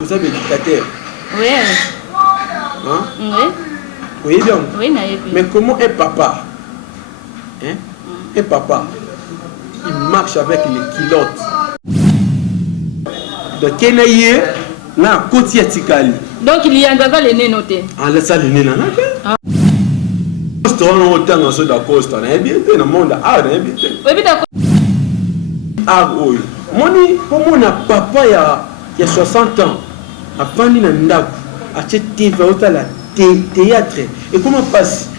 Vous êtes éducateur. Oui. Hein? Oui. Oui, bien. Oui, mais comment un papa, hein? Un papa, il marche avec les culottes. Donc, Kenaye, na côté Tikali. Donc, il y a un les nez notés. Ah, là, ça, les nez, là. On a autant de d'accord, on a bien été dans le monde. Ah, on a bien été. Oui, d'accord. Ah, oui. Moni, pour mon papa, il y a 60 ans. A fandi na ndako ache TV otala théâtre et comment passe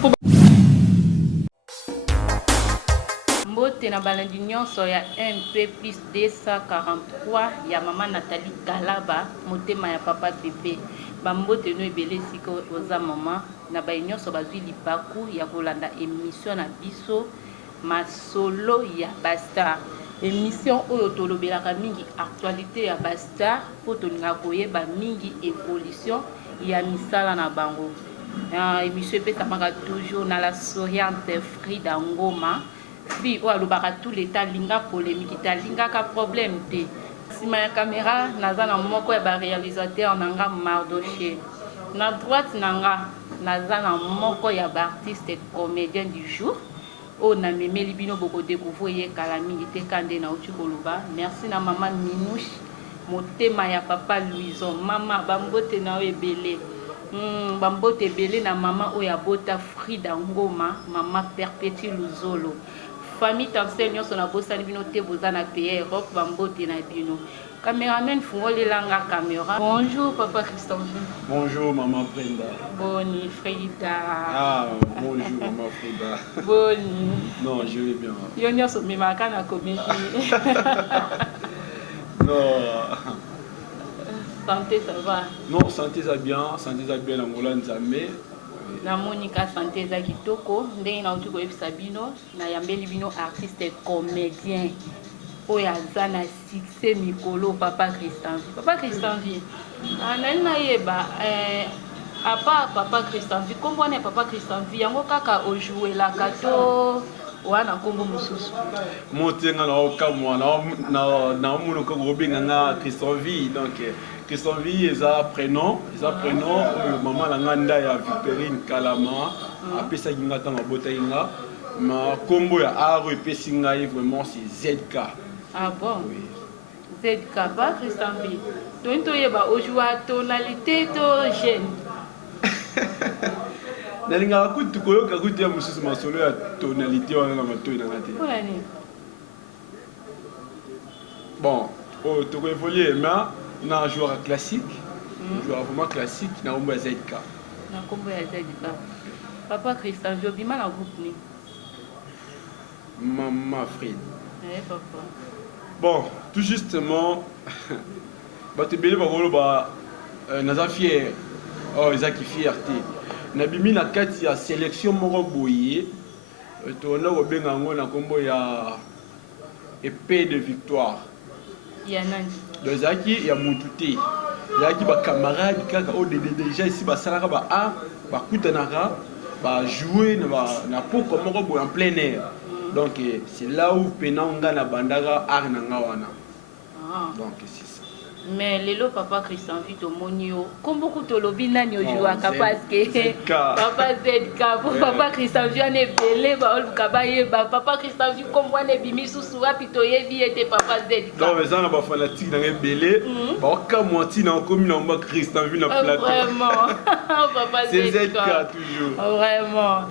mbote na balandi nyonso ya MP plus 243 ya mama Nathalie Galaba motema ya papa bébé bambote no ebele siko oza mama na ba nyonso bazwi lipaku ya kolanda émission na biso masolo ya Bastar. Émission oyo tolobelaka mingi actualité ya Bastar po tolinga koyeba mingi évolution ya misala na bango. Émission epesamaka toujours na la souriante Frida Ngoma fille oyo alobaka tout le temps linga polémique talingaka problème te. Sima ya caméra naza na moko ya baréalisateur nanga Mardoché. Na droite nanga naza na moko ya baartiste comédien du jour. Oh na meme libino boko découvrir kala mingi te kande na uti koloba. Merci na maman Minouche motema ya papa Louison mama bambote na ebele bambote ebele na mama oya bota Frida Ngoma mama Perpétue Luzolo famille tansel nyonso na bosani bino te bozana pays Europe bambote na bino. Caméraman Fungoli Langa caméra. Bonjour Papa Christophe. Bonjour Maman Brenda. Boni Frida. Ah bonjour Maman Frida. Boni. Non, je vais bien. Yo nyonso memaka na comédie. Non. Santé ça va? Non, santé ça bien en Angola Nzambe. Na Monica santé za kitoko ndenge na uti ko ebisabino na yambeli bino artiste comédien. Oya zana succès mikolo papa Christanvi. Papa Christanvi. Nani na yeba à part papa Christanvi, comment on est papa Christanvi yango kaka o jouer la kato wana kombo mususu. Montenga na okamwa na muno ko robinga na Christanvi donc Christanvi eza prénom maman la nganda ya Victorine Kalama apesa kinga tanga bota inga ma kombo ya aro epesi ngai vraiment c'est ZK. Ah bon? Oui. ZK, pas Christanvi. Donc, tu as tonalité de jeune. Nalinga kutu koyoka kutu ya mususu masolo ya tonalité wana na matoi na ngate. Bon, oh tu peux évoluer mais na joueur classique. Joueur vraiment classique na ombo ya ZK. Na kombo ya ZK. Papa Christanvi obima na groupe ni. Maman Fred. Eh papa. Bon, tout justement, tu es fier, oh, ils ont fierté. Nabimi na kati ya sélection moko boye, tu as bien na kombo ya épée de victoire. Ya nani? Donc zaki ya mututé. Zaki ba camarade kaka o déjà ici ba salaka ba a ba kutanaka ba jouer na poko moko boye en plein air. Donc c'est là où Penanga na bandara arnanga wana. Donc c'est ça. Mais lelo papa Christanvi to monio comme beaucoup to lobi nani ojuaka parce que papa ZK pour papa Christanvi on est belé ba oluka ba yeba papa Christanvi comme wana bimi susu wapi to yebi était papa ZK. Non mais ça na ba fanatique na belé ba ka moti na komi na mba Christanvi na plateau. Vraiment. Papa ZK. C'est ZK toujours. Vraiment.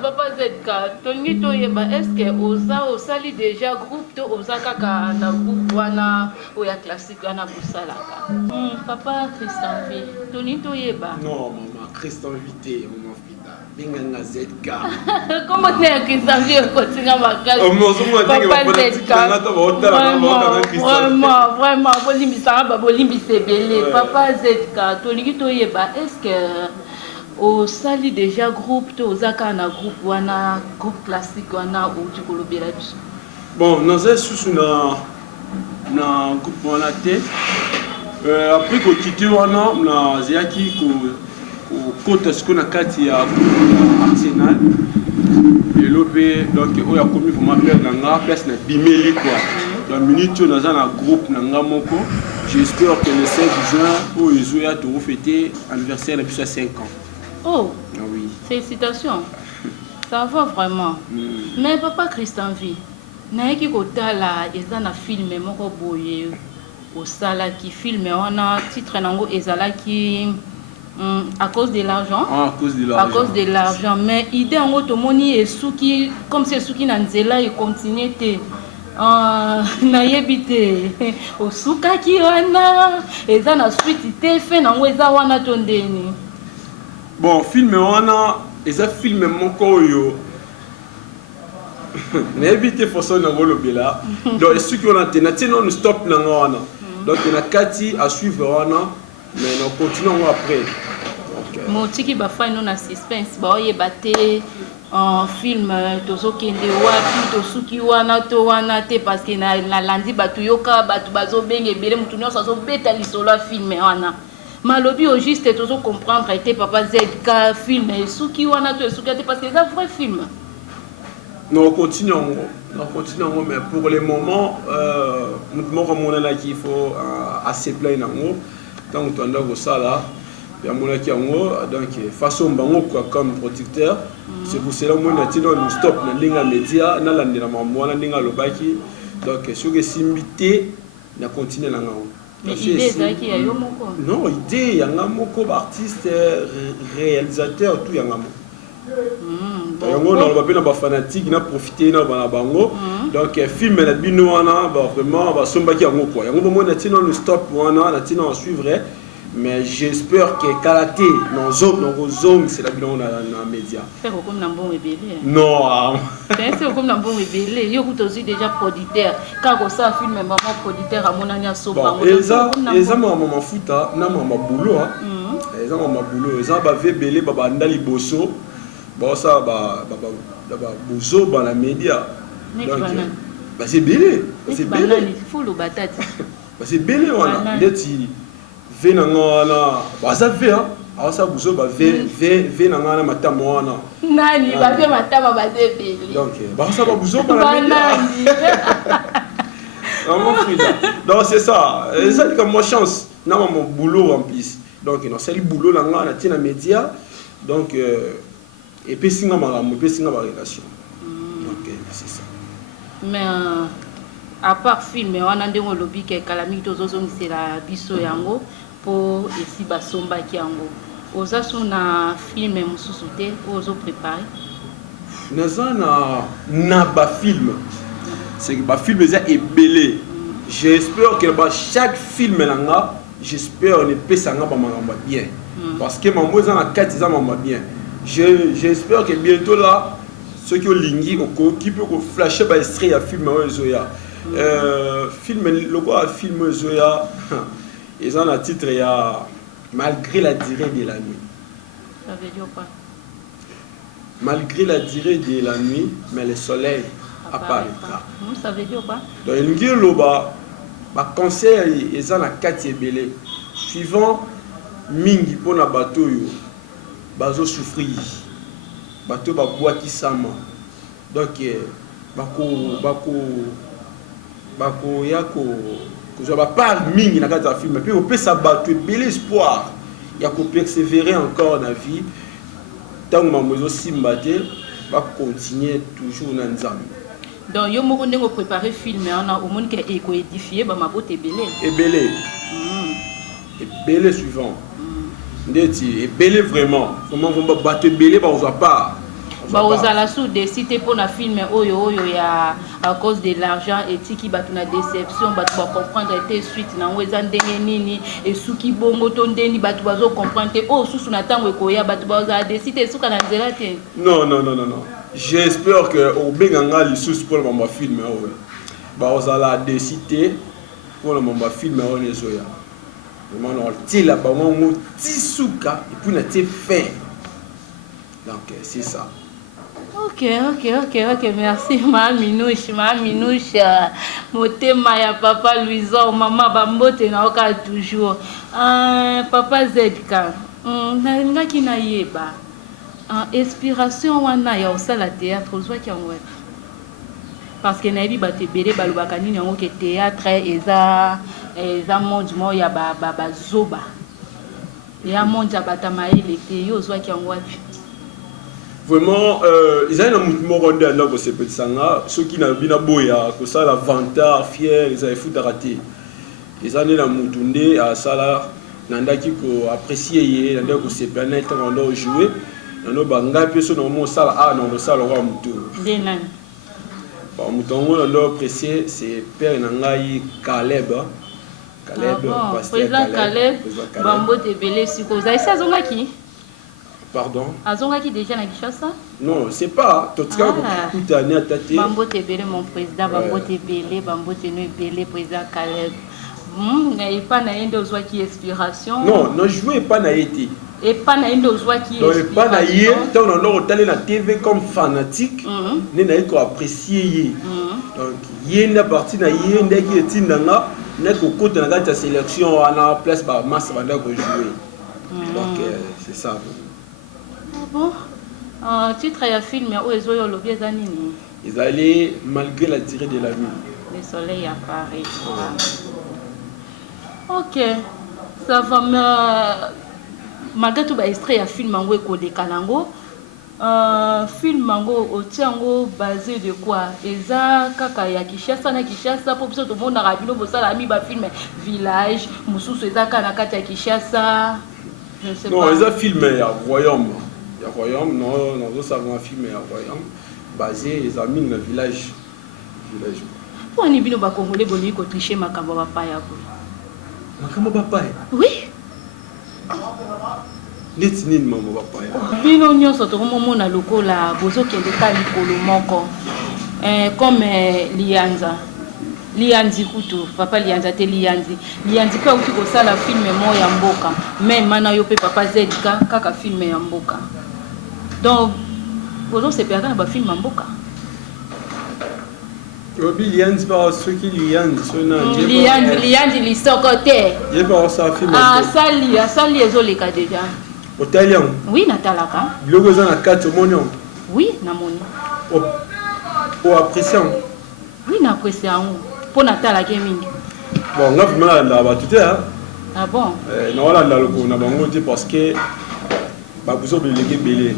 Papa ZK tongi to yeba est-ce que oza sali déjà groupe to oza kaka na groupe wana oya classique wana salaka. Papa Christanvi, Tony Toyeba. Non, maman, Christanvi, maman Frida. Binganga ZK. Comment tu es Christanvi continue à marquer? Papa ZK. Vraiment, Bolimbi Saraba, Bolimbi Sebele. Papa ZK, Tony Toyeba, est-ce que au sali déjà groupe, aux akana groupe, wana groupe classique, wana ou du kolobela? Bon, nous sommes na groupe wana te après ko kiti wana na ziaki ko kota siko na kati ya Arsenal et l'OP donc oya komi vraiment perdre nga place na bimeli quoi la minute naza na groupe na nga moko J'espère que le 5 juin, où ils ont fêté l'anniversaire depuis 5 ans. Oh, ah, oui. Félicitations. Ça va vraiment. Mais papa Christian V, naiki kotala ezana film moko boye osala qui film on a titre nango ezala qui à cause de l'argent. Ah, à cause de l'argent. À cause de l'argent. Mais idée en gros moni et souki comme c'est souki nanzela et continue te nayebite osuka ki wana ezana suite te fait nango eza wana tondeni. Bon, film wana eza film moko yo n'évitez façon na golobela donc ceux qui ont antenne non stop na wana donc na kati à suivre wana mais on continue après donc motiki ba fa no na suspense ba oyeba te en film tozokende wapi tosuki wana to wana te parce que na landi batu yoka batu bazobenga ebele mutu nyonso azobeta lisolo ya film wana malobi au juste toujours comprendre été papa ZK film suki wana to suki te parce que c'est un vrai film. Non, continuons, mais pour le moment, il faut assez plein donc on a ça là, donc façon comme producteur, c'est pour cela que nous stop na linga média, na landela mamwa na linga lobaki, donc sur que simité na continuer na ngao. Mais idée zaki ya yo moko. Non, idée ya ngamo artiste, réalisateur tout ya ngamo. yango na ba pena ba fanatique na profiter na bana bango donc film na bino wana ba vraiment ba sombaki yango quoi yango mo na tino le stop wana na tino suivre mais j'espère que karaté dans zone c'est la bino na média faire comme na bon rebelle non c'est comme na bon rebelle yo kuto aussi déjà producteur quand ko ça film maman producteur amona nya so bango eza maman futa na maman boulot eza maman boulot eza ba vebele ba ndali boso bon ça bozo dans la média donc c'est belé c'est belé full batati c'est belé wana ndeti ve nangana baza ve hein ça bozo ba ve nangana matamo wana nani ba ve matama ba de belé donc ça bozo dans la média donc c'est ça ça comme moi chance na mon boulot en plus donc non c'est le boulot là na tina média donc et puis c'est une relation donc c'est ça mais à part film on a ndenge lobby ke kalami tozozongisa la biso yango pour esi basomba ki yango oza suna film mususu te ozo préparer naza na ba film c'est que ba film eza ebele j'espère que chaque film nanga j'espère ne pesanga ba mangamba bien parce que mambo eza na kati eza mangamba bien. J'espère que bientôt là, ceux qui ont lingui, qui peuvent flasher par extrait à film Zoya. Film le quoi film Zoya, ils ont un titre il y a malgré la durée de la nuit. Ça veut dire quoi? Malgré la durée de la nuit, mais le soleil apparaîtra. Ça veut dire quoi? Donc lingui loba, ba conseil ils ont la carte belé. Suivant mingi pour na bateau yo. Bazo souffrir bateau ba boaki sama donc bako yako ko ba par mingi na kata film puis on peut ça battre bel espoir ya ko persévérer encore dans la vie tant mamozo simbate va continuer toujours na nzambe donc yo moko ndenge préparer film on a au monde qui est édifié ba mabote belé belé suivant ndeti ebele vraiment vont battre belé ba oza pas ba oza la sous décider pour na film oyo ya à cause de l'argent et tiki batu na déception batu ba comprendre te suite na weza ndenge nini et suki bongo to ndeni batu bazo comprendre te oh susu na tango ekoya batu ba oza décider suka na nzela te non j'espère que au benganga li sous pour le film oyo ba oza la décider pour le film oyo zoya. On a là bas mon tisouka et puis on a fait donc c'est ça. Ok merci ma minouche motema ya papa Louison maman bambote na oka toujours papa ZK na ki na yeba inspiration wana ya osala théâtre ozwa ki yango parce que na yebi bato ebele balobaka nini yango ke théâtre eza eza monde mo ya bazoba ya monde ya batamaele te yo ozwaki yango wapi? Vraiment, ils ont un mouvement rendu à l'œuvre, ces petits sangs. Ceux qui n'ont pas boya, que ça, la vantard, fier, ils avaient foutu à rater. Ils ont un mouvement à ça là, nanda qui ko apprécié, nanda ko se planète on doit jouer, nanda banga puis son nom ça là, non le ça le roi moutou. Denan. Bon moutou on doit apprécier, c'est père nangai Caleb. Caleb, président Caleb, Bambo Tebele Siko. Vous avez ça zongaki? Pardon? Azongaki déjà na Kinshasa? Non, c'est pas. Tout ce qui a été attaqué. Bambo Tebele, mon président, Bambo Tebele, Bambo Tebele, président Caleb. Il pas na endo zwa qui inspiration. Non, non jouer pas na été. Et pas na endo zwa qui inspiration. Donc pas na yé, tant on a regardé la TV comme fanatique, né na ko apprécier. Donc yé na partie na yé ndeki etindanga, na ko côté na ta sélection ana place ba masse banda ko jouer. Donc c'est ça. Bon, titre ya film où ils ont le bien zanini. Ils allaient malgré la tirée de la lune. Le soleil apparaît. Ok, ça va me malgré tout ba extrait ya film ngo ko de Kalango. Film ngo otiango basé de quoi? Eza kaka ya Kinshasa na Kinshasa pour biso to mona rabino bosala mi ba film village, mususu eza kana kati ya Kinshasa. Je ne sais non, pas. Non, eza film ya royaume. Ya royaume non, non ça un film ya royaume basé les amis dans village. Village. Pour ni bino ba congolais boni ko tricher makambo ba paya ko. Makambo ba paya? Oui. Nini maman ba paya? Bino nyonso to mona lokola bozo kende ka likolo moko. Comme Lianzi kutu papa Lianza te Lianzi pe uti ko sala film mo ya mboka même mana yo pe papa Zedka kaka film ya mboka. Donc bozo se perdre na ba film ya mboka. Obi Lianzi par ceux qui Lianzi sona Lianzi li sokote. Je pas ça film. Sali ezoleka déjà. Italien. Oui, natalaka. Logo za na 4 monion. Oui, na moni. Pour apprécier. Oui, na apprécier en pour natala gaming. Bon, on a vu mal là bas tout hein. Ah bon? Non là là logo na bango parce que ba buzo beleke belé.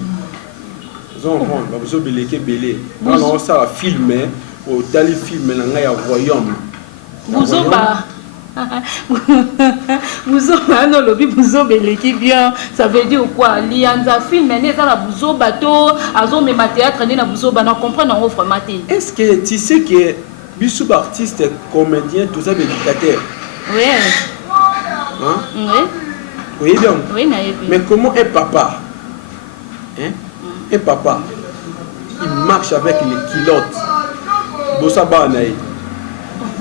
Zon bon, ba buzo beleke belé. Non ça filmer au tali film na nga ya royaume. Buzo ba Buzoba non lobi buzoba beleki bien, ça veut dire quoi? Lianza film mais ça la buzoba to azo me théâtre na buzoba na comprendre en offre maté. Est-ce que tu sais que bisou artiste, comédien, tout ça éducateur? Oui. Hein? Oui. Oui bien. Oui, mais comment est papa? Hein? Et papa, il marche avec les culottes. Bossa banaï.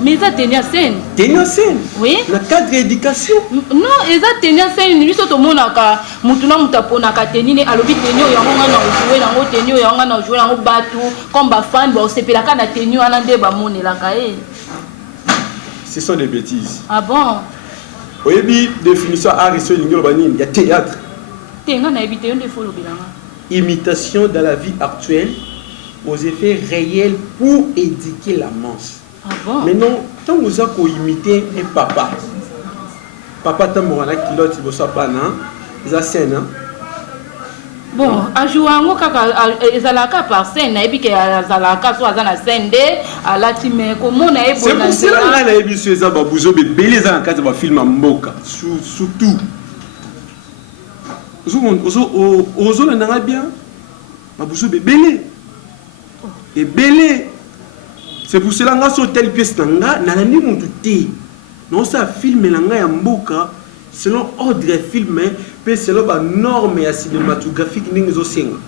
Mais ça tenir scène. Tenir scène? Oui. Le cadre d'éducation? Non, et ça tenir scène. Lui, surtout mon aka, mutuna mutapona katenine, alobi tenir yanga na jouer, na tenir yanga na jouer, na batu, comme ba fan, ba sepela kana tenir ana ndeba mone la kae. Ce sont des bêtises. Ah bon? Oui, définition art et l'ingénieur banine, il y a théâtre. Tenga na ebité on défaut bilanga. Imitation dans la vie actuelle aux effets réels pour éduquer la masse. Ah bon? Mais non, tant que vous avez imité un papa, papa tambourana kilote il bossa pas non, ils a scène. Bon, à jouer en kaka ezalaka par scène na ebi ke azalaka so azana scène de ala time comment na ebo na. C'est pour cela na ebi so eza ba buzo be belé za na kati ba film mboka surtout. Ozo na nga bien. Ba buzo be belé. Et belé. C'est pour cela que sur telle pièce nanga nalandi mutu te. Non ça film nanga ya mboka selon ordre film mais selon ba norme ya cinématographique ningi zo senga.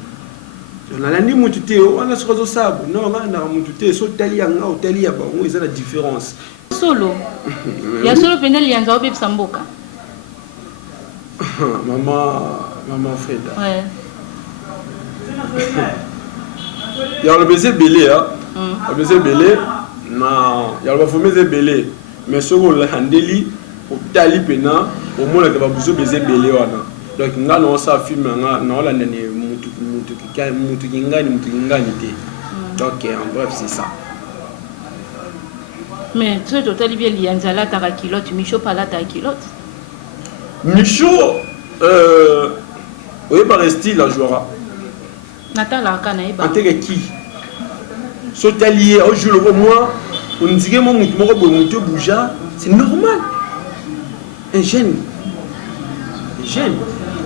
Nalandi mutu te on a sur zo sabu non na mutu te so tali ya nga hôtel ya ba ngo eza la différence. Solo. Ya solo penel ya nza obe mboka. Maman Freda. Ouais. Il y a le baiser belé hein. Le baiser belé na il y a le baiser belé mais ce qu'on l'a handeli au tali pena au moins le baiser baiser belé wana. Donc nga no ça film nga na la nene mutu kingani te. Donc en bref c'est ça. Mais tu es totalement bien lié à la tarakilote, Michaud pas la tarakilote. Michaud, oui, par style, la jouera. Natala Kanaïba. En tant que qui? Sotalier, au jour le moi, on dirait mon moto bougeant, c'est normal. Un jeune. Un jeune.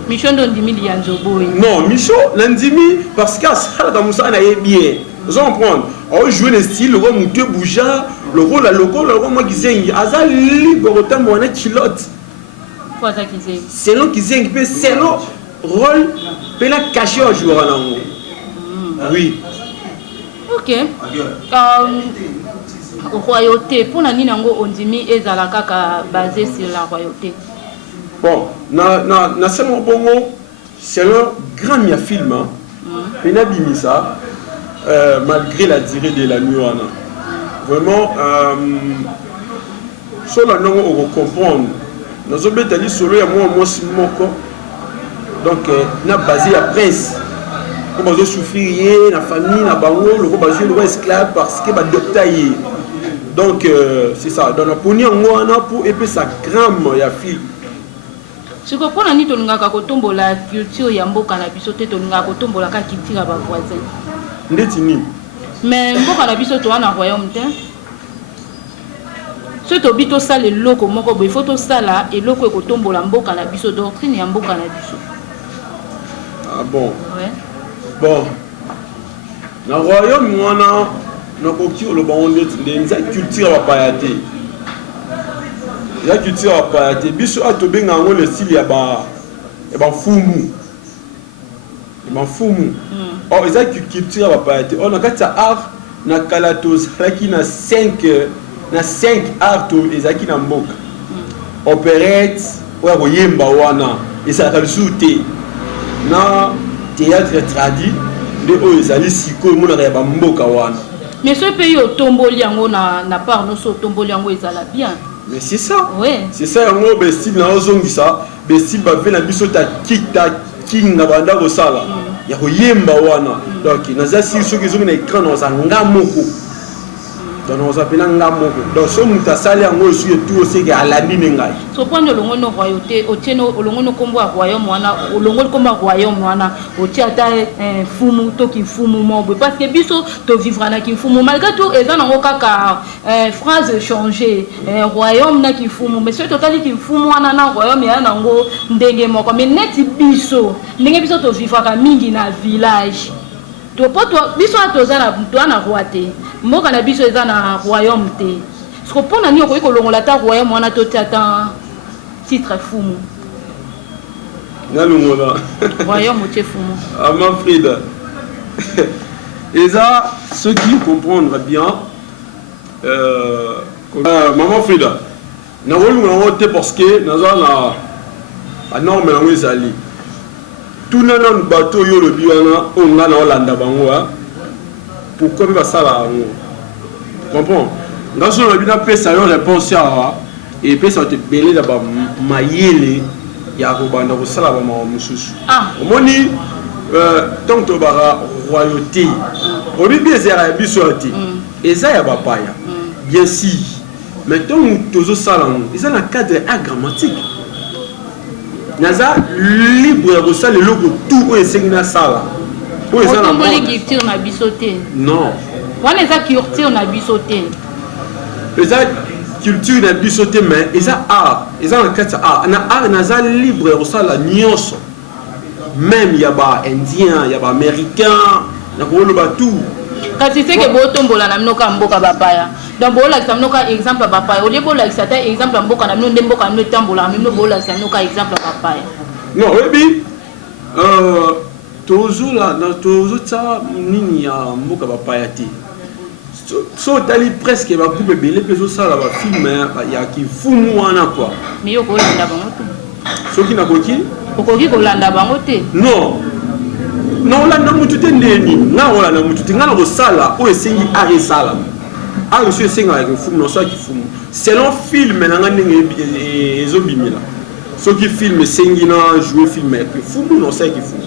Michaud donne 10 000 Yanzobo. Non, Michaud, l'endimi, parce que ça, dans Moussa, on a bien. Vous allez comprendre. On joue le style, le roi moto bougeant, le rôle, le rôle, moi qui sais, Aza libre, autant mon kilote. Selon qui c'est, selon rôle, peut la cacher au joueur en haut. Oui. Ok. Royauté, pour la Ninango, on dit que c'est basé sur la royauté. Bon, na ce moment, c'est un grand film. Ça, malgré la durée de la nuit. Vraiment, sur la langue, on va comprendre. Nous avons dit solo et moi, donc, on a basé à prince. Comme on a souffert, la famille, la bango, le roi esclave parce que le docteur y est. Donc, c'est ça. Dans la poignée, on a pour épée sa crame, il y a film. Si vous avez la culture ya mboka na biso te tolinga kotombola ka culture ya ba voisin. Ndetini. Mais mboka na biso to wana royaume te. Ce to bito sala eloko moko bo il faut to sala eloko ekotombola mboka na biso doctrine ya mboka na biso. Ah bon. Ouais. Bon. Na royaume wana na koki le bon ndenza culture ya payate. La culture a pas été biso atobenga ngo le style ya ba fumu. Ba fumu. Oh, eza culture a pas été. On a kata art na kalatos qui na 5 art to ezaki na mboka. Opérette oya koyemba wana ezaka lusute. Na théâtre tradi de o ezali siko mona ya ba mboka wana. Mais ce pays au tomboli yango na part no so tomboli yango ezala bien. Mais c'est ça. Oui. C'est ça, on a style dans zone ça. Le style va venir la biso ta king na banda ko sala. Ya ko yemba wana. Donc naza si ceux qui sont na écran dans ça ngamoko. Donc on s'appelle ngamoko. Donc so muta sala ngo sur tout aussi que ala nini ngai. So point de longo no royauté, otieno longo no kombo royaume wana, longo kombo royaume wana, otiata fumu to ki fumu mobo parce que biso to vivra na ki fumu malgré tout eza nango kaka phrase changer royaume na ki fumu mais ce total ki fumu wana na royaume ya nango ndenge moko mais neti biso ndenge biso to vivra ka mingi na village. To poto biso atoza na roi te. Mboka na biso eza na royaume te. Ce qu'on pona ni okoki kolongola ta royaume wana to tata titre fumu. Nalongola. Royaume te fumu. Ah ma Frida. Et ça, ceux qui comprendront bien maman Frida. Na rolunga te parce que naza na norme na wezali. Tout le monde bateau yo le biana on a na Hollande bango pourquoi pas ça là comprends dans son bina pesa yo réponse ya et pesa te belé da ba mayele ya ko banda ko sala ba ma mususu omoni tant to bara royauté o bi bien zera biso ati et ça ya ba paya bien si mais tant tozo sala ils ont un cadre agrammatique. Naza libre de ça le logo tout est segna sala. Pour ça na culture na bisoté. Non. Wana eza culture na bisoté. Eza culture na bisoté mais eza art, eza en quatre art. Na art naza libre de ça la nyonso. Même ya ba indien, ya ba américain, na ko lo ba tout. Kasi c'est que botombola na mnoka mboka bapaya. Donc bola ki mnoka exemple bapaya. Au lieu bola ki sata exemple mboka na mnoka mboka no tambola, même bola ki mnoka exemple bapaya. Non, oui. Tozo là, tozo ça nini ya mboka bapaya ti. So tali presque ba coupe belé peso ça là ba film ya ki fumu wana quoi. Mais yo ko landa bango te. So ki na koki? Okoki ko landa bango te. Non. Non, là, non, tu t'es né, non, là, non, tu t'es dans le sala, où est ce qu'il a sala. Ah, monsieur, c'est un film, non, ça qui fume. C'est un film, mais on a des zombies là. Ceux qui filment, c'est un jouer film, mais qui fume, non, ça qui fume.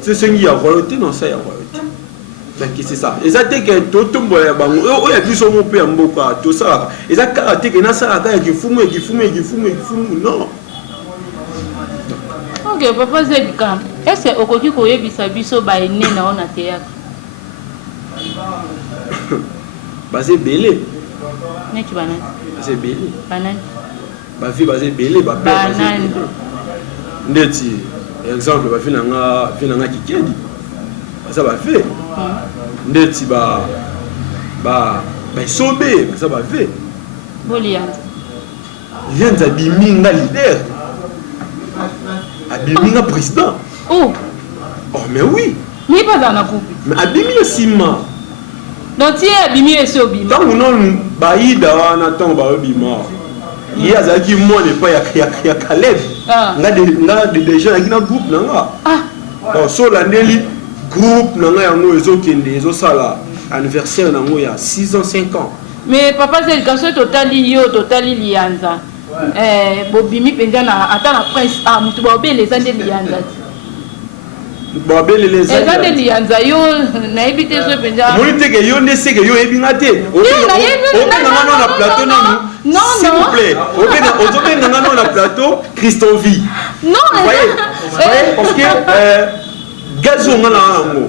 C'est ce qui a royauté, non, ça y a royauté. c'est ça. Et ça, c'est que tout le monde a dit son mon père, tout ça. Et ça, c'est que ça, il fume, non. Ok, papa Zedika, est-ce que Okoki Koye Bisabiso ba ene na on a théâtre? C'est belé. N'est-ce pas? C'est belé. Banane. Ba fille basé belé, ba père. Banane. Ndeti, exemple, ba fille nanga kikedi. Ça va faire. Ndeti ba sobe, ça va faire. Bolianza. Lianza biminga leader. Abiminga président. Oh. Oh mais oui. Mais pas dans la coupe. Mais Abiminga Sima. Donc tu es Abimi et Sobima. Tant que non baïda wana tant ba Obima. Il y a zaki moi ne pas ya Caleb. Nga des gens qui na groupe nanga. Donc so la neli groupe nanga yango ezokende ezosala anniversaire nango ya 6 ans 5 ans. Mais papa c'est le garçon totali lianza. Bobimi penza na ata na prince mutu bobe les ande lianza. Bobe les ande. Les ande lianza yo na ebité so penza. Moni te ke yo ne se ke yo ebinga te. Non na plateau non. S'il vous plaît. Ozobe nanga na plateau Christovie. Non. Voyez parce que gazo ngana ngo.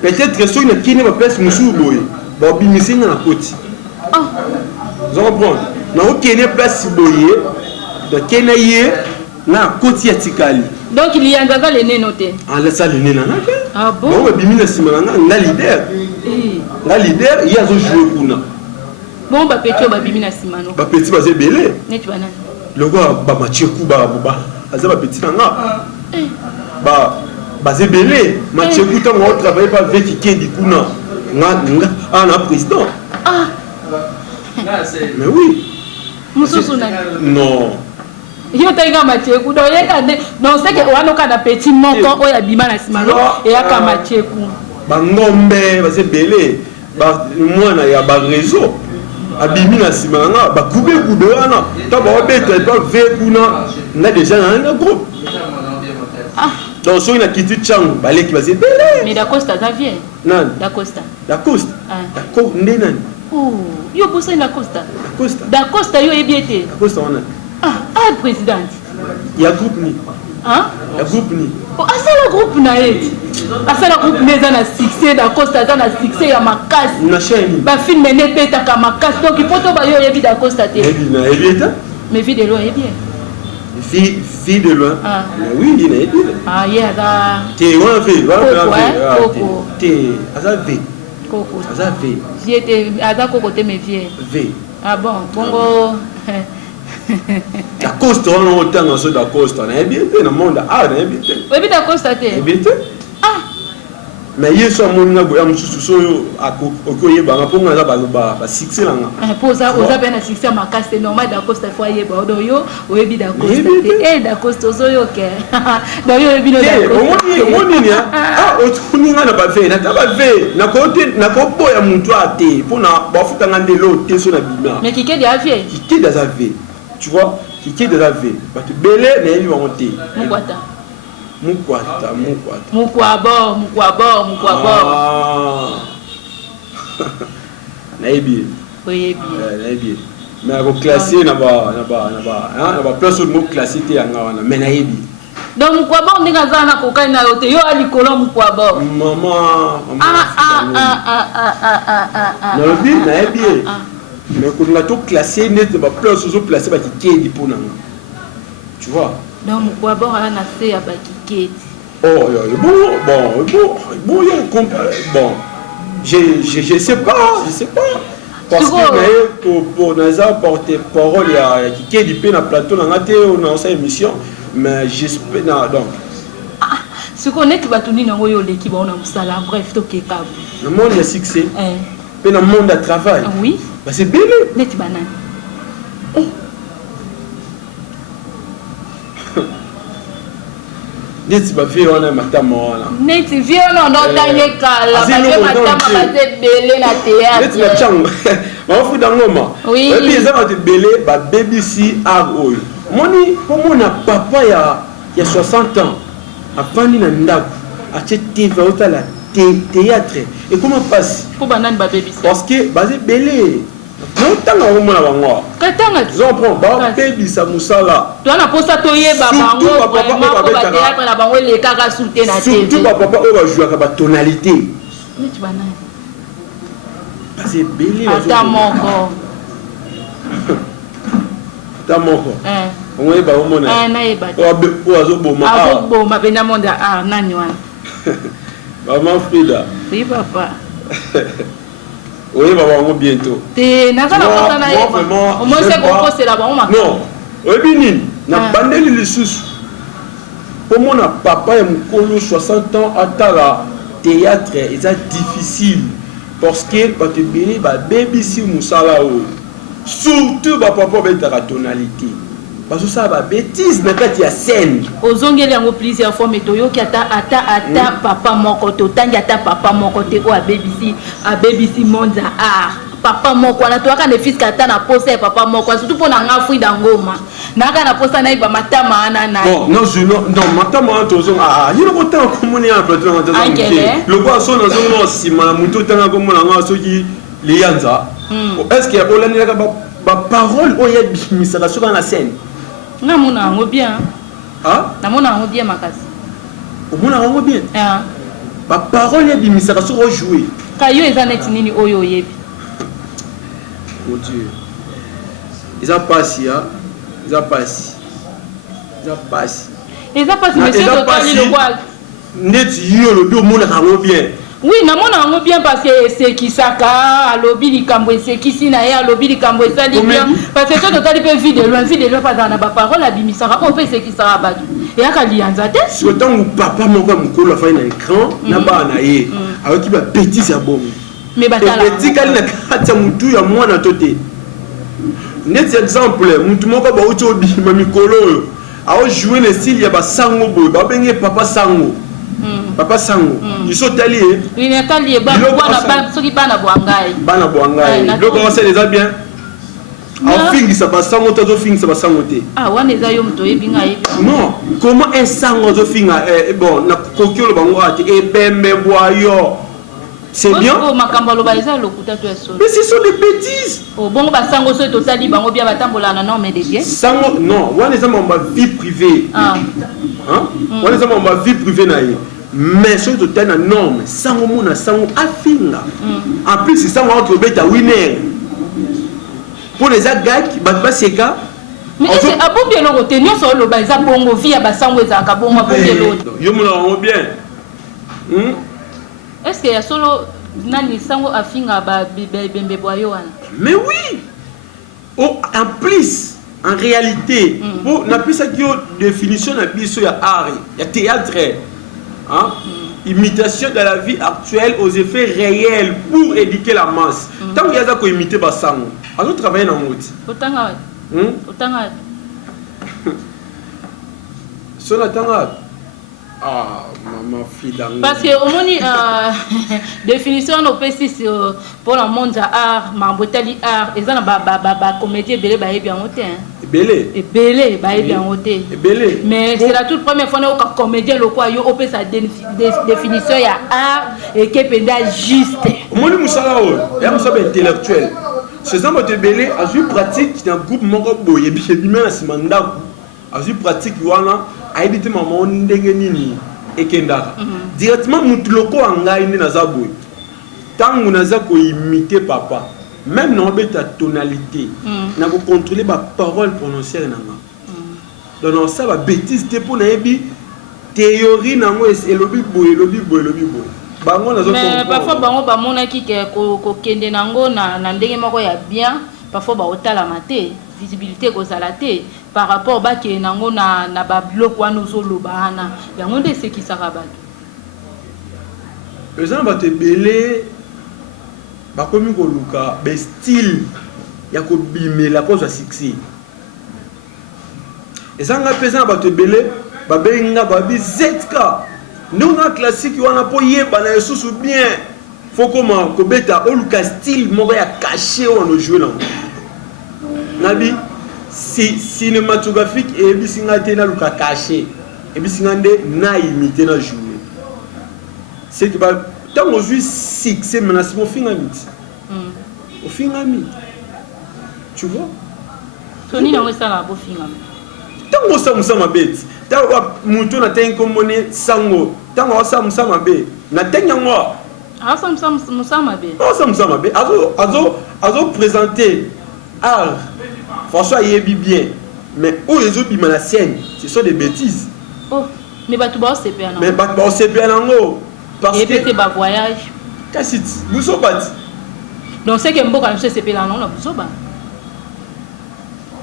Peut-être que soki na kini ba place musu boye. Bobi misinga na koti. Vous comprenez? Na okene place boye. Donc kenaye na koti ya tikali. Donc il y a un gars les noté. Ah là ça le nez nana. Ah bon? Bon bimi na sima nga leader. Nga leader il y a zo jouer kuna. Bon ba petit ba bimi na sima no. Ba petit ba ze belé. Net banane. Le gars ba macheku ba aza ba petit nanga. Ba ze belé. Macheku tant on travaille pas avec Kikendi kuna. Nga na président. Ah. Mais oui. Mususu na. Non. Yo tainga macheku do yeka de non c'est que wana kana petit moko oya bima na sima no e aka macheku. Ba ngombe ba ze belé. Ba mwana ya ba réseau. Abimi na sima nga ba gube wana ta ba obeta ba ve kuna na déjà na groupe. Ah. Donc so ina kiti changu baleki ba ze belé. Mais da Costa ta vient. Non. Da Costa. Da Costa. D'accord, ndenani. Oh, yo bossa na Costa. Da Costa. Da Costa yo ebiete. Da Costa wana. Présidente. Il y a groupe ni. Hein? Il y a groupe ni. Oh, le groupe na eti. Le groupe na na succès da Costa na succès ya makasi. Na chaîne. Ba film ne beta ka makasi donc il faut to ba yo yebi da Costa te. Yebi na ebieta. Mais vie de loin est bien. Fille de loin. Mais oui, il est bien. Ah, il y a da. T'es on fait, Coco. T'es aza V. Coco. Aza V. J'étais aza Coco te me vie. V. Ah bon, bongo. Da Costa on autant dans ce da Costa, na ebieta na monde na ebieta. Oui, da Costa te. Ebieta. Ah. Mais hier soir mon nga boya mususu so okoye ba ngaponga za ba succès langa. Pour ça oza bien succès makasi c'est normal da Costa faut y ba do yo oyebi da Costa te. Da Costa zo yo ke. Do yo ebi no da Costa. Omoni ni otuni nga na ba ve na ta ba ve na ko boya muntu ate pour na ba futa ngande lo te so na bima. Mais qui est avié? Qui est dans la vie. Tu vois, qui est dans la vie. Parce que belé na lui monter. Mukwata. Mukwabo. Naibi. Oui, naibi. Mais on classé na ba place de mot classé te anga wana mais naibi. Donc mukwabo ndinga zana ko kai na yote yo alikolo mukwabo. Maman. Naibi. Mais quand on a tout classé net ba place aux placé ba kikedi pona. Tu vois? Donc mukwabo ana na se ya ba kikedi. Oh, bon, je sais pas. Parce que pour nous porter parole, il y a qui dit na plateau dans cette émission, mais j'espère donc. Ce qu'on est qui va tourner dans l'équipe, on a musala bref to ke kabu. Le monde a succès. Mais le monde a travail. Oui. Bah c'est belé. Net banane. Neti ba vie wana matama wana. Neti vie wana ndo tanye kala. Ba matama ba te belé na théâtre. Neti na chango. Ba fu dangoma. Oui. Et puis ça va te belé ba BBC oil. Moni pour mon papa ya 60 ans. Afandi na ndako. Ache TV théâtre. Et comment passe? Pour banane ba baby. Parce que basé belé. Non, tant que on a bango. Katanga. J'en prends ba baby ça musala. Toi na posa toye ba bango. Vraiment ba théâtre na bango les kaka souté na télé. Surtout ba papa on va jouer avec ba tonalité. Ni tu banane. Basé belé. Ata moko. Ta moko. On est ba au monde. Na yeba. O azo boma. Ah boma bena monda nani wana. Maman Frida. Oui papa. Oui, maman bientôt. Te nakana kota na yeba. Au moins c'est qu'on pose là-bas on m'a. Non. Obini na bandeli lisusu. Pour mon papa et mon 60 ans à la théâtre, c'est difficile parce que quand tu bénis ba baby si musala o. Surtout ba papa ba ta tonalité. Parce que ça va bêtise na kati ya scène. Ozongeli yango plusieurs fois mais toyoki ata papa moko to tangi ata papa moko te o a BBC Monza papa moko na toaka ne fils kata na posa papa moko surtout pour na ngafui dangoma naka na posa na iba matama ana na. Non matama tozo yino ko tan ko moni en fait dans ça. Le bois son dans un sima muto tanga ko mona ngaso ki lianza. Est-ce qu'il y a olani ba parole o ya bimisaka sur la scène? Na mona ngo bien. Ah? Na mona ngo bien makasi. O mona ngo bien. Ba parole ya bimisaka sur jouer. Kayo ezaneti nini oyo yebi. Mon Dieu. Ils ont passé hein. Ils ont passé monsieur totali le voile. Net yo le do mona ngo bien. Oui, na mona ngo bien parce que c'est qui saka alobi likambo c'est qui si na ya alobi likambo ça li bien parce que toi totali pe vide loin pas dans ba parole abimisaka on peut c'est qui sera batu et aka lianza te sur temps où papa moko mukolo la fa na écran na ba na ye avec ba bêtise ya bon mais batala petit kali na kata mutu ya mwana tote net exemple mutu moko ba uti obima mikolo a jouer le style ya ba sango boy ba benge papa sango. Papa Sango, ils sont alliés. Il est allié. Bana Boangai. Le commencer déjà bien. En fin, ça va sans moto, ça va sans moto. Ah, on est ailleurs, non, comment un sango de fin bon, na kokyo le bango et bembe boyo. C'est bien. Mais ce sont des bêtises. Oh bon, bah sango so totali bango bien batambola non mais des bien. Sango non, on est dans ma vie privée. Ah. Hein? On est dans ma vie privée naïe. Mais ce total na norme, sango mona sango afinga. En plus c'est sango entre beta winner. Pour les agak, ba seka. Mais c'est à bon bien le retenir sur le baza bongo via ba sango ezaka bongo bon bien l'autre. Yo mona bien. Est-ce qu'il y a solo nani sango afinga ba bembe boyo wana? Mais oui. Oh, en plus, en réalité, pour na pisa ki définition na biso ya art, ya théâtre. Hein? Imitation de la vie actuelle aux effets réels pour éduquer la masse. Tant qu'il y a ça qu'on imite Bassango, on doit travailler dans le monde. Autant ah, maman fille d'anglais. Parce que au moins définition au P6 pour le monde art, mambotali art, et ça ba comédie belé ba bien hoté hein. Belé ba bien hoté. Mais c'est la toute première fois que comédien le quoi yo opé sa définition ya art et que penda juste. Moi le musala o, ya musala intellectuel. C'est ça moté belé a vu pratique dans groupe moko boye bi na simanda. A vu pratique wana a évité maman ndenge nini ekendaka. Directement mutuloko angai ni nazaboy. Tangu naza ko imiter papa. Même dans ta tonalité, n'a pas contrôler ma parole prononcée nanga. Donc ça va bêtise te pour naebi théorie nango et lobi boy. Bango nazo comprendre. Mais parfois bango ba mona ki ko kende nango na ndenge moko ya bien, parfois ba otala maté, visibilité ko zalaté par rapport ba ke nango na ba bloc wana zoloba na. Yango de ce qui sera ba. Exemple ba te belé ba komi ko luka be style ya ko bimela ko za succès. Et ça nga pesa ba te belé ba benga ba bi ZK. Nous na classique wana po yeba na yesusu bien. Faut comment ko beta o luka style mo ya caché on jouer là. Nabi cinématographique et bisinga te na luka caché. Et bisinga nde na imiter na jouer. C'est que ba tant on joue succès menace mon fingami au fingami tu vois Tony na wesa la bo fingami tant on ça musama bête tant muto na ten komone sango tant on ça musama be na tenya moi ça musama be ça musama be azo présenter art François yebi bien mais où les autres bima la scène ce sont des bêtises. Oh mais batu ba OCP na mais batu ba OCP nango parce que c'est ba voyage kasi buso bat donc c'est que mboka na OCP là non na buso ba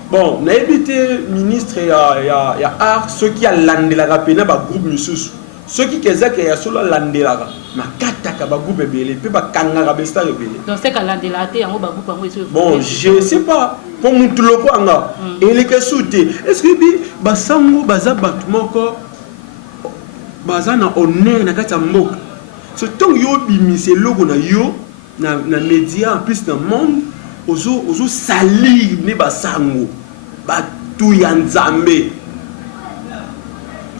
bon na évité ministre ya art ceux qui a landelaka pena ba groupe misusu ceux qui kezaka ya solo landelaka makataka ba groupe ebele pe ba kangaka ba star ebele donc c'est que landela te yango ba groupe yango eso bon je sais pas pour mutu loko anga ele ke souté est-ce que bi ba sango baza batu moko baza na honneur na kati ya mboka ce temps yo bimise logo na yo na média en plus dans monde ozo salir ne ba sango batu ya nzambe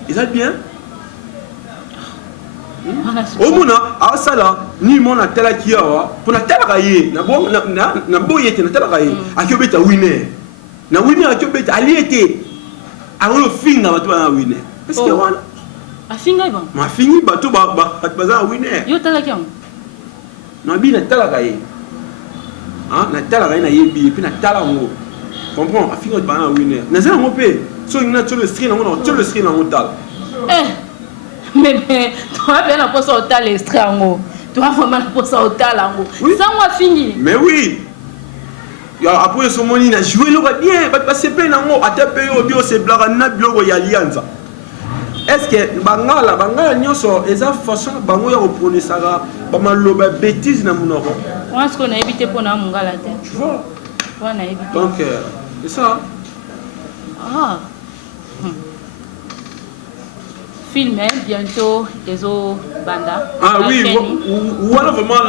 est-ce bien omuna asala ni mona tala kiawa pona tala kaye na boyete na tala kaye akiobeta winner na winner akiobeta aliete awolo finga batu ba winner est-ce que wana afinga ba ma fingi batu ba baza winner yo tala kiamu na bi na tala kaye na tala kaye na yebi puis na tala ngo comprends afinga ba winner na za ngo pe so ina tolo stream ngo na tolo stream ngo tala mais tu vas bien pour ça au tal estrango tu vas vraiment pour ça au tal ango ça moi fini mais oui après ce moni na jouer le bien va passer plein nango atape yo bio se blaga na biloko ya alianza est-ce que bangala nyoso eza façon bango ya reprendre ça ba maloba bêtise na munoko on est-ce qu'on a évité pour na mungala te tu vois on a évité donc c'est ça film bientôt les autres bandas. Oui, voilà vraiment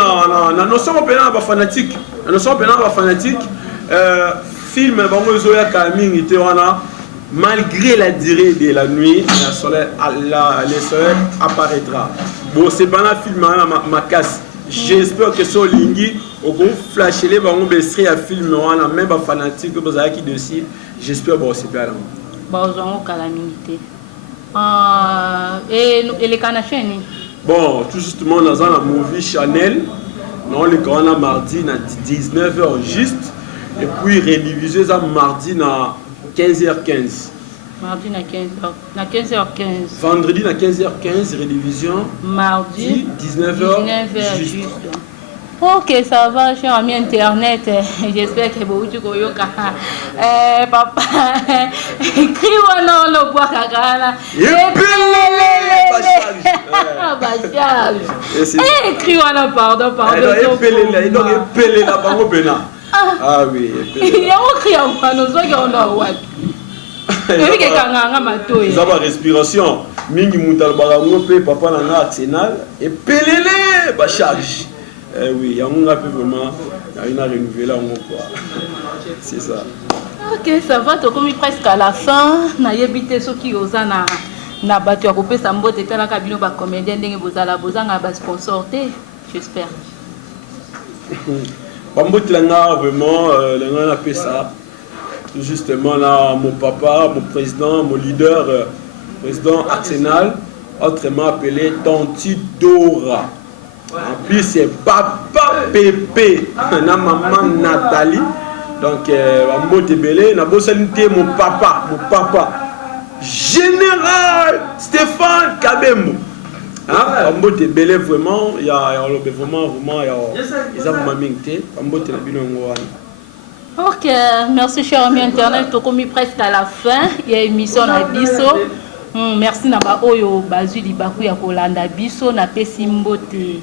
la notion pénale fanatique. La notion pénale fanatique. Film bango zoya kaming était wana malgré la durée de la nuit, le soleil apparaîtra. Bon, c'est pas un film ma casse. J'espère que ce lingi au gros flasher les bango bestri à film wana même ba fanatique que ça qui dessus. J'espère bon c'est bien là. Ba ozongo calamité. Et les canachés. Bon, tout justement, dans la movie Chanel, non, le corona mardi à 19h juste, et puis rédivisé ça mardi à 15h15. Mardi à 15h15. Vendredi à 15h15, rédivision. Mardi 19h juste. Ok, ça va, cher ami internet. J'espère que vous avez papa, écris-moi non, le bois cagala. Écris-moi non, pardon. Il doit épeler la bango bena. Ah oui, il y a un cri en moi, nous sommes en Ouad. Ça va respiration. Mingi mutal barango pe papa na Arsenal et pelele ba charge. Oui, il y a un peu vraiment une renouvelée quoi. C'est ça. Ok, ça va, tu comme presque à la fin. Na yebite ceux qui osent na batu ya couper sa mbote tala kabino ba comédien ndenge bozala bozanga ba sponsorté, j'espère. Bambote langa vraiment langa na fait ça. Justement là mon papa, mon président, mon leader président Arsenal, autrement appelé Tonti Dora. En plus, c'est papa Pépé, na maman Nathalie. Donc, mon papa, général Stéphane Kabembo. Vraiment, il y a ok, merci cher ami internet. Tu as commis presque à la fin. Il y a une émission à Bisso. Merci Naba Oyo Bazu Libaku ya Kolanda Bisso na Pesimbote.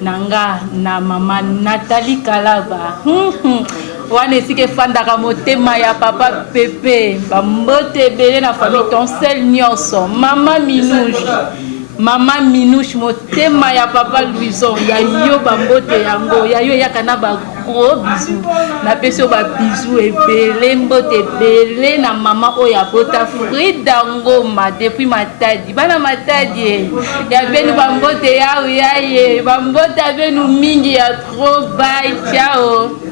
Nanga na mama Nathalie Kalaba wane sike fandaka motema ya papa Pepe bambote belé na famille Toncel nyonso mama Minouji Maman Minouche motema ya papa Louison ya yo bambote yango ya yo yakana ba gros bisous na peso ba bisous ebele mbote ebele na mama oya bota Frida Ngoma depuis Matadi bana Matadi ya benu bambote ya ye bambote benu mingi ya trop bye ciao.